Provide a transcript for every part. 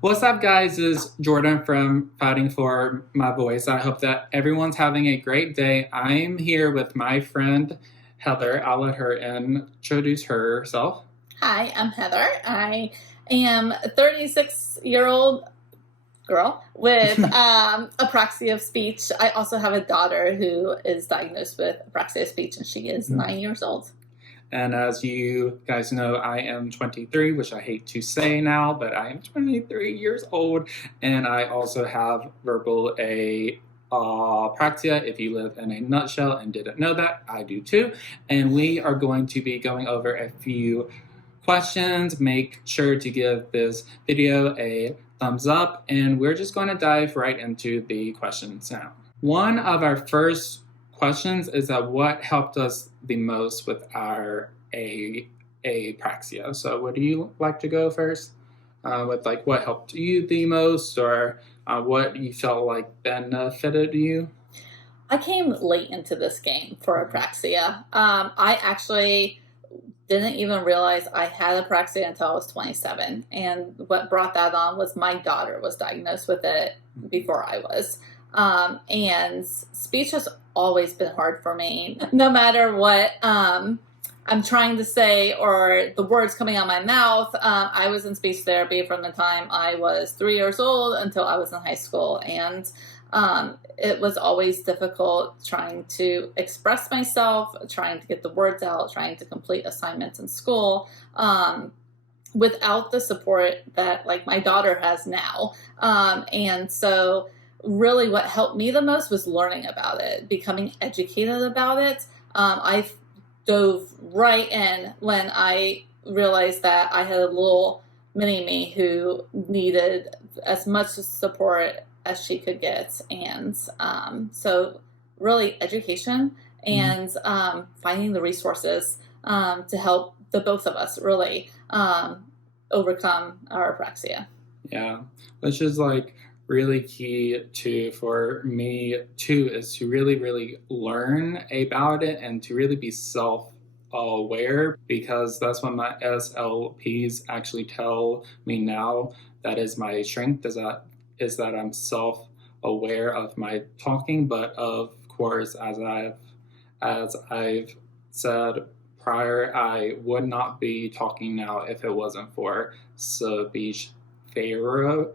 What's up, guys? This is Jordan from Fighting for My Voice. I hope that everyone's having a great day. I'm here with my friend Heather. I'll let her introduce herself. Hi, I'm Heather. I am a 36-year-old girl with apraxia of speech. I also have a daughter who is diagnosed with apraxia of speech, and she is 9 years old. And as you guys know, I am 23, which I hate to say now, but I am 23 years old. And I also have verbal apraxia. If you live in a nutshell and didn't know that, I do too. And we are going to be going over a few questions. Make sure to give this video a thumbs up, and we're just going to dive right into the questions now. One of our first questions is that what helped us the most with our apraxia. So would you like to go first with like what helped you the most, or what you felt like benefited you? I came late into this game for apraxia. I actually didn't even realize I had apraxia until I was 27. And what brought that on was my daughter was diagnosed with it before I was. And speech has always been hard for me. No matter what I'm trying to say or the words coming out of my mouth, I was in speech therapy from the time I was 3 years old until I was in high school. And it was always difficult trying to express myself, trying to get the words out, trying to complete assignments in school, without the support that like my daughter has now. And so really what helped me the most was learning about it, becoming educated about it. I dove right in when I realized that I had a little mini me who needed as much support as she could get. And so really education and finding the resources to help the both of us really overcome our apraxia. Yeah, which is like really key to for me too, is to really learn about it and to really be self-aware, because that's what my SLPs actually tell me now. That is my strength, is that I'm self-aware of my talking. But of course, as I've said prior, I would not be talking now if it wasn't for speech therapy.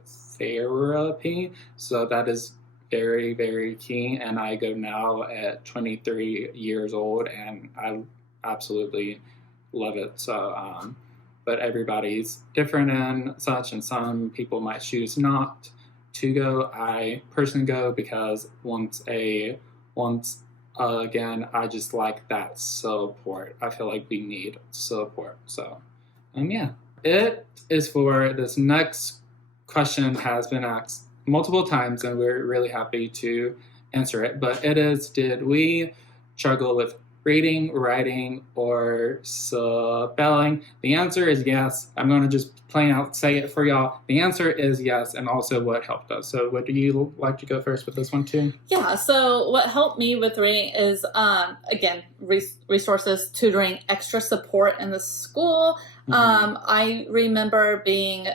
So that is very key. And I go now at 23 years old, and I absolutely love it. So, but everybody's different and such, and some people might choose not to go. I personally go because once again, I just like that support. I feel like we need support. So, yeah. It is for this next question has been asked multiple times, and we're really happy to answer it. But it is, did we struggle with reading, writing, or spelling? The answer is yes. I'm going to just plain out say it for y'all. The answer is yes, and also what helped us. So would you like to go first with this one too? Yeah, so what helped me with reading is, again, resources, tutoring, extra support in the school. I remember being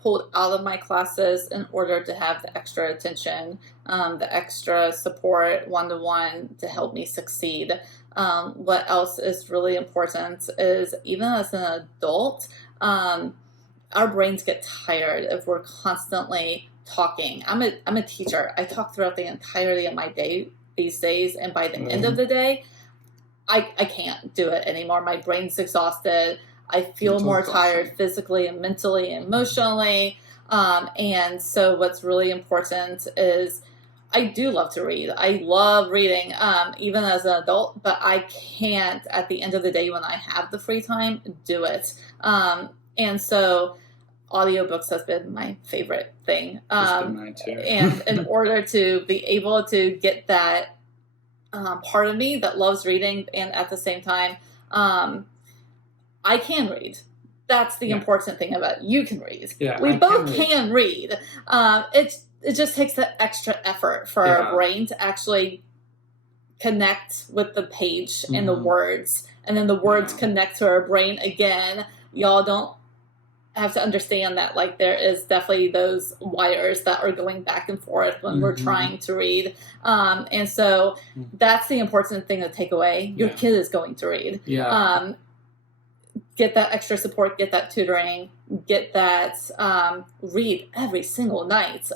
pulled out of my classes in order to have the extra attention, the extra support, one-to-one to help me succeed. What else is really important is, even as an adult, our brains get tired if we're constantly talking. I'm a teacher. I talk throughout the entirety of my day these days, and by the end of the day, I can't do it anymore. My brain's exhausted. I feel more tired physically and mentally and emotionally. And so what's really important is, I do love to read. I love reading, even as an adult, but I can't, at the end of the day, when I have the free time, do it. And so audiobooks has been my favorite thing. Mine too. And in order to be able to get that part of me that loves reading, and at the same time, I can read. That's the important thing about it. You can read. Yeah, we both can read. It just takes that extra effort for our brain to actually connect with the page and the words, and then the words connect to our brain again. Y'all don't have to understand that like there is definitely those wires that are going back and forth when we're trying to read, and so that's the important thing to take away. Your kid is going to read. Get that extra support, get that tutoring, get that read every single night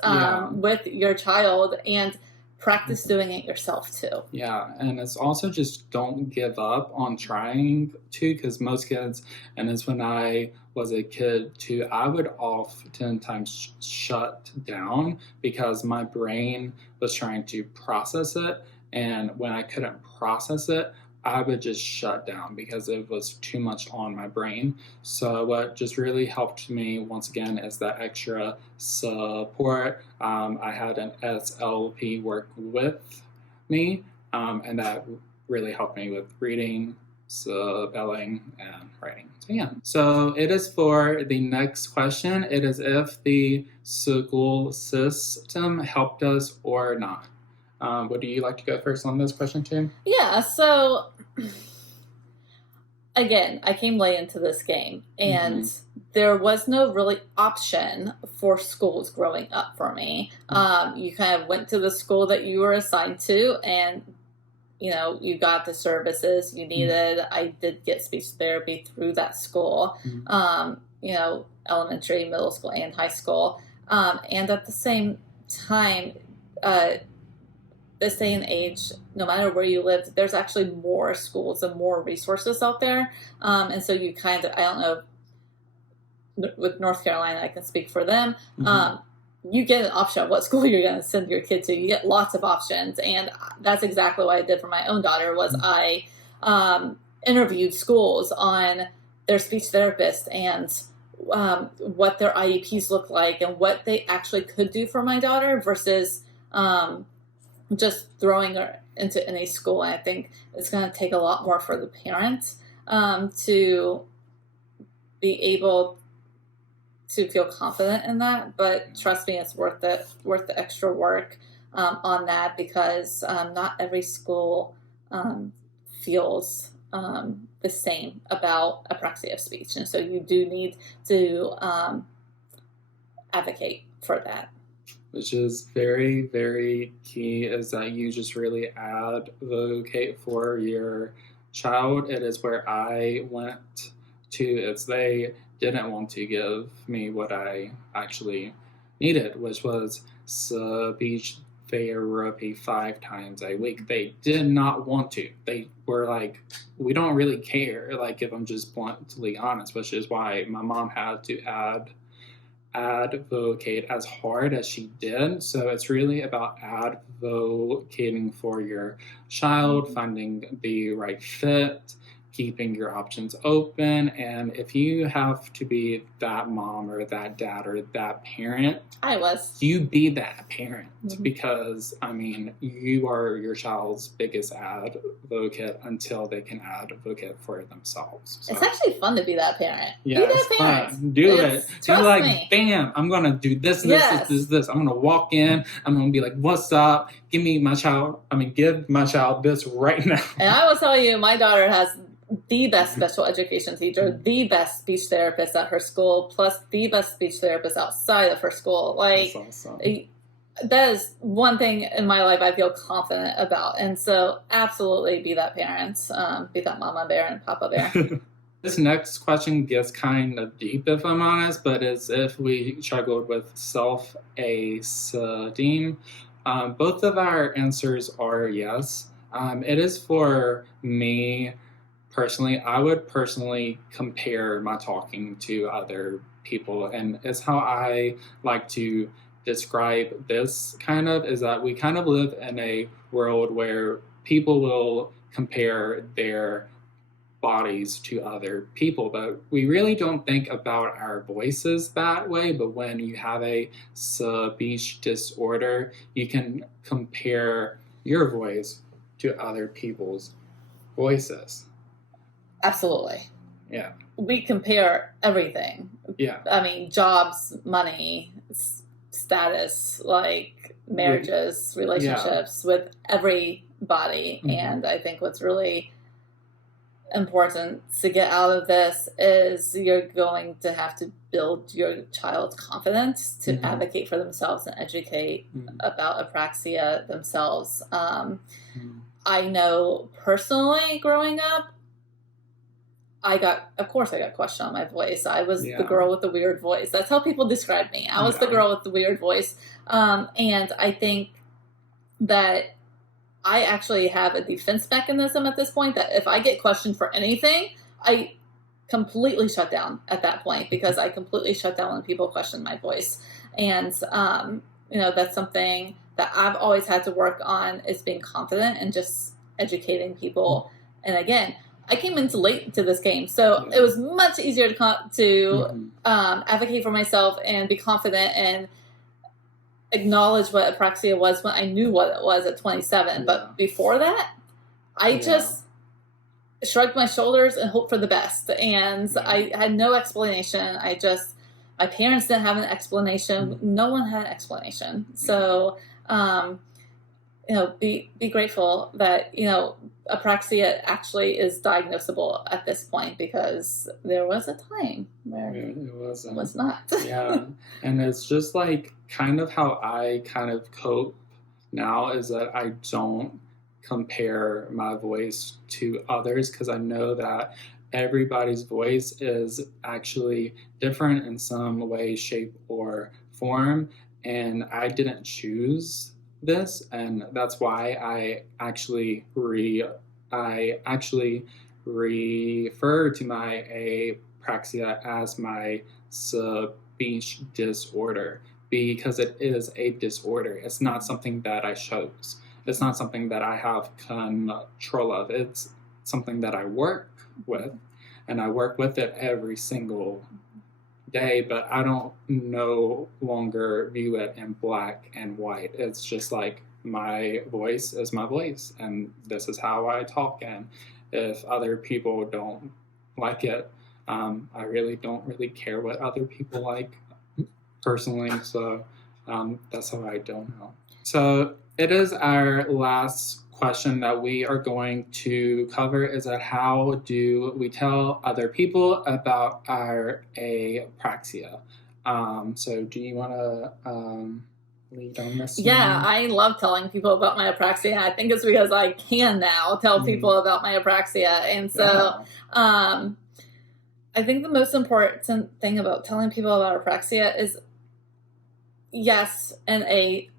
with your child, and practice doing it yourself too. Yeah, and it's also just don't give up on trying to, because most kids, and it's when I was a kid too, I would oftentimes shut down because my brain was trying to process it, and when I couldn't process it, I would just shut down because it was too much on my brain. So what just really helped me, once again, is that extra support. I had an SLP work with me, and that really helped me with reading, spelling, and writing. So yeah. So it is for the next question. It is if the school system helped us or not. Would you like to go first on this question, Tim? Yeah, so again, I came late into this game, and there was no really option for schools growing up for me. You kind of went to the school that you were assigned to, and you got the services you needed. I did get speech therapy through that school, elementary, middle school, and high school. And at the same time, this day and age, no matter where you live, there's actually more schools and more resources out there. And so you kind of, I don't know, with North Carolina, I can speak for them. You get an option of what school you're going to send your kid to. You get lots of options. And that's exactly what I did for my own daughter was I interviewed schools on their speech therapist and what their IEPs look like and what they actually could do for my daughter versus just throwing her into any school. And I think it's going to take a lot more for the parents to be able to feel confident in that. But trust me, it's worth the extra work on that because not every school feels the same about apraxia of speech. And so you do need to advocate for that. Which is very, very key, is that you just really advocate for your child. It is where I went to. It's they didn't want to give me what I actually needed, which was speech therapy 5 times a week. They did not want to. They were like, we don't really care, like if I'm just bluntly honest, which is why my mom had to advocate as hard as she did. So it's really about advocating for your child, finding the right fit, keeping your options open. And if you have to be that mom or that dad or that parent, you be that parent because I mean you are your child's biggest advocate until they can advocate for themselves. So, it's actually fun to be that parent. Yeah, it's fun. Do it. Be like, me. Bam, I'm gonna do this. I'm gonna walk in. I'm gonna be like, what's up? Give my child this right now. And I will tell you, my daughter has the best special education teacher, the best speech therapist at her school, plus the best speech therapist outside of her school. Like, that's awesome. That is one thing in my life I feel confident about. And so absolutely be that parent, be that mama bear and papa bear. This next question gets kind of deep, if I'm honest, but it's if we struggled with self-esteem. Both of our answers are yes. It is for me personally. I would personally compare my talking to other people, and it's how I like to describe this kind of, is that we kind of live in a world where people will compare their bodies to other people, but we really don't think about our voices that way. But when you have a speech disorder, you can compare your voice to other people's voices. Absolutely. Yeah. We compare everything. Yeah. I mean, jobs, money, status, like marriages, relationships with everybody. And I think what's really important to get out of this is you're going to have to build your child's confidence to Mm-hmm. advocate for themselves and educate Mm-hmm. about apraxia themselves. Mm-hmm. I know personally growing up, of course I got questioned on my voice. I was the girl with the weird voice. That's how people describe me. I was the girl with the weird voice. And I think that I actually have a defense mechanism at this point that if I get questioned for anything, I completely shut down at that point, because I completely shut down when people question my voice. And, that's something that I've always had to work on, is being confident and just educating people. And again, I came in late to this game, so it was much easier to advocate for myself and be confident and acknowledge what apraxia was when I knew what it was at 27. But before that, I just shrugged my shoulders and hoped for the best. And I had no explanation. My parents didn't have an explanation. No one had an explanation. So, be grateful that, apraxia actually is diagnosable at this point, because there was a time where it was not. Yeah. And it's just like kind of how I kind of cope now, is that I don't compare my voice to others, because I know that everybody's voice is actually different in some way, shape, or form. And I didn't choose this, and that's why I actually refer to my apraxia as my speech disorder, because it is a disorder. It's not something that I chose. It's not something that I have control of. It's something that I work with, and I work with it every single day, but I don't no longer view it in black and white. It's just like, my voice is my voice, and this is how I talk. And if other people don't like it, I really don't really care what other people like personally. So that's how I don't know. So it is our last question that we are going to cover, is that how do we tell other people about our apraxia? So do you want to lead on this? Yeah, I love telling people about my apraxia. I think it's because I can now tell people about my apraxia. And so I think the most important thing about telling people about apraxia is, yes, in a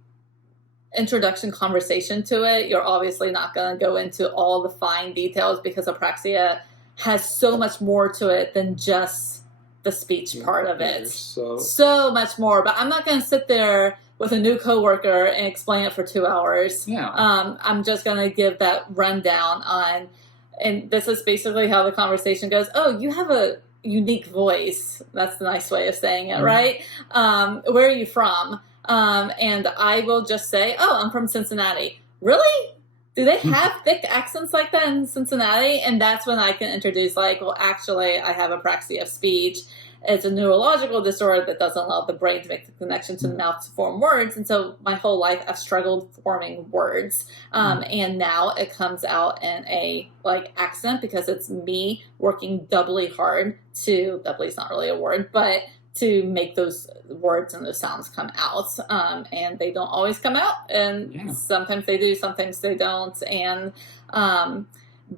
introduction conversation to it, you're obviously not going to go into all the fine details, because apraxia has so much more to it than just the speech part of it. So much more. But I'm not going to sit there with a new coworker and explain it for 2 hours. I'm just going to give that rundown on, and this is basically how the conversation goes. Oh, you have a unique voice. That's the nice way of saying it, right? Where are you from? And I will just say, oh, I'm from Cincinnati. Really? Do they have thick accents like that in Cincinnati? And that's when I can introduce, like, well, actually, I have apraxia of speech. It's a neurological disorder that doesn't allow the brain to make the connection to the mouth to form words. And so my whole life, I've struggled forming words. And now it comes out in a, accent, because it's me working doubly hard doubly is not really a word, but to make those words and those sounds come out. And they don't always come out. And sometimes they do, sometimes they don't. And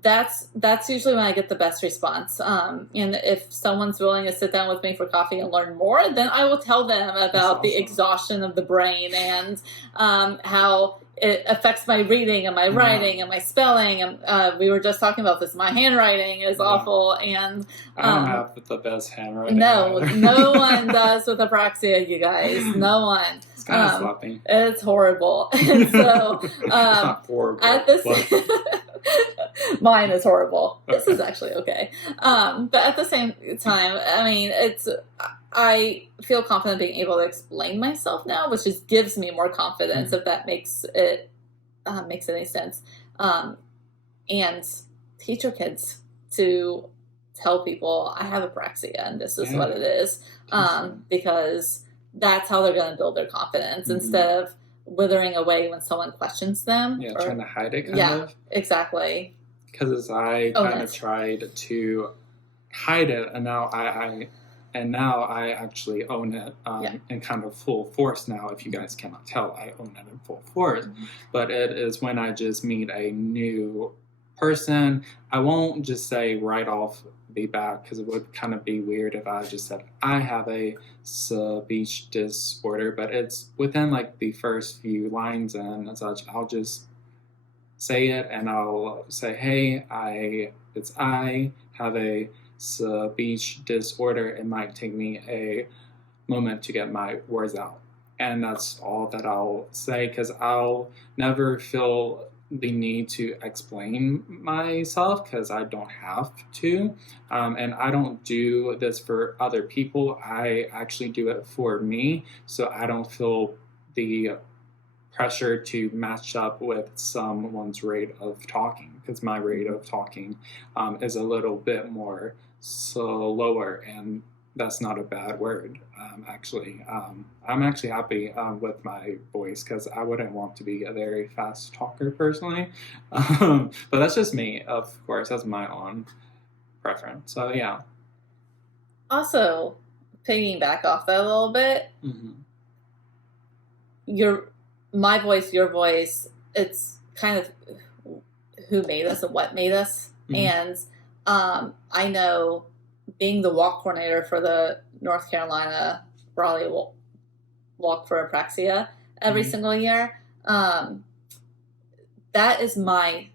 that's usually when I get the best response. And if someone's willing to sit down with me for coffee and learn more, then I will tell them about the exhaustion of the brain and how it affects my reading and my writing and my spelling. And we were just talking about this. My handwriting is awful. And I don't have the best handwriting. No one does with apraxia, you guys. No one. It's kind of sloppy. It's horrible. And so it's not horrible. At this, mine is horrible. This is actually okay. But at the same time, I mean, I feel confident being able to explain myself now, which just gives me more confidence, if that makes any sense. And teach your kids to tell people, I have apraxia and this is what it is, because that's how they're going to build their confidence instead of withering away when someone questions them. Trying to hide it kind of. Exactly. because I Own kind of it. tried to hide it, and now I actually own it in kind of full force now. If you guys cannot tell, I own it in full force. But it is when I just meet a new person. I won't just say right off the bat, because it would kind of be weird if I just said I have a speech disorder. But it's within like the first few lines and such. I'll just say it, and I'll say, hey, I have a speech disorder. It might take me a moment to get my words out. And that's all that I'll say, because I'll never feel the need to explain myself, because I don't have to. And I don't do this for other people. I actually do it for me, so I don't feel the pressure to match up with someone's rate of talking, because my rate of talking is a little bit more slower, and that's not a bad word. Actually, I'm actually happy with my voice, because I wouldn't want to be a very fast talker personally. But that's just me, of course. That's my own preference. So yeah. Also, piggyback off that a little bit. My voice, your voice, it's kind of who made us and what made us. And I know, being the walk coordinator for the North Carolina Raleigh Walk for Apraxia every single year, that is my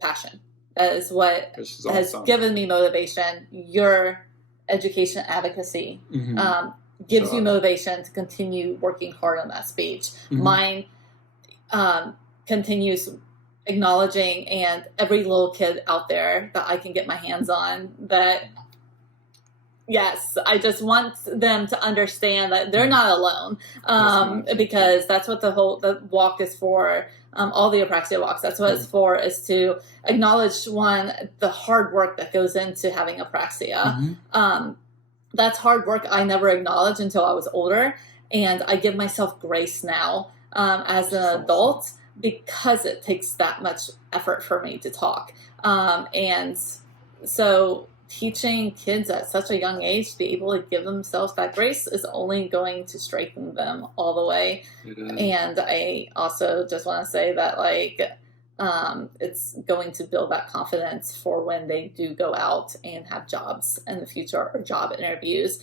passion. That is what has given me motivation. Your education advocacy gives you motivation to continue working hard on that speech. Mine continues acknowledging, and every little kid out there that I can get my hands on, that yes, I just want them to understand that they're not alone, because that's what the walk is for. All the Apraxia walks, that's what it's for, is to acknowledge, one, the hard work that goes into having Apraxia. That's hard work I never acknowledged until I was older, and I give myself grace now as an adult, because it takes that much effort for me to talk. And so teaching kids at such a young age to be able to give themselves that grace is only going to strengthen them all the way. And I also just want to say that, it's going to build that confidence for when they do go out and have jobs in the future, or job interviews.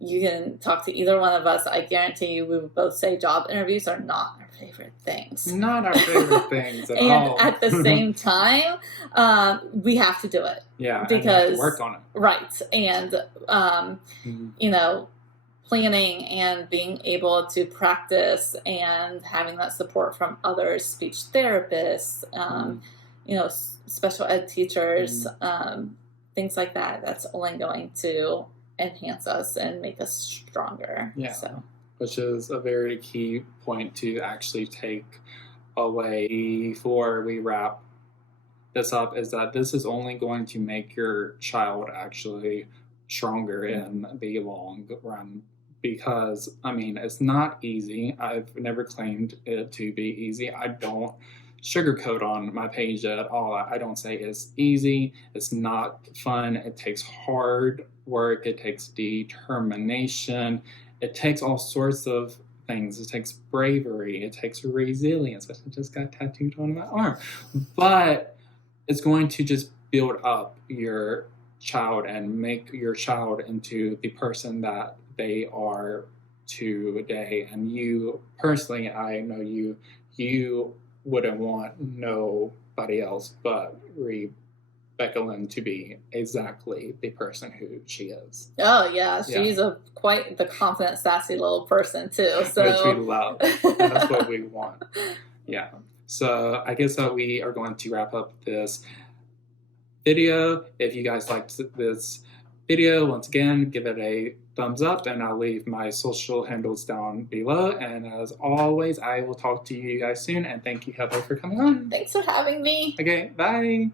You can talk to either one of us. I guarantee you, we would both say job interviews are not our favorite things. Not our favorite things at all. And at the same time, we have to do it. Yeah, because and we have to work on it. Right. And, planning and being able to practice and having that support from other speech therapists, special ed teachers, things like that. That's only going to enhance us and make us stronger. Yeah, which is a very key point to actually take away before we wrap this up, is that this is only going to make your child actually stronger in the long run. Because, it's not easy. I've never claimed it to be easy. I don't sugarcoat on my page at all. I don't say it's easy. It's not fun. It takes hard work. It takes determination. It takes all sorts of things. It takes bravery. It takes resilience, which I just got tattooed on my arm. But it's going to just build up your child and make your child into the person that they are today. And you personally, I know you wouldn't want nobody else but Rebecca Lynn to be exactly the person who she is. Oh yeah, she's quite the confident, sassy little person too. So which we love. And that's what we want. Yeah. So I guess that we are going to wrap up this video. If you guys liked this video, once again, give it a thumbs up, and I'll leave my social handles down below. And as always, I will talk to you guys soon, and thank you, Heather, for coming on. Thanks for having me. Okay, bye.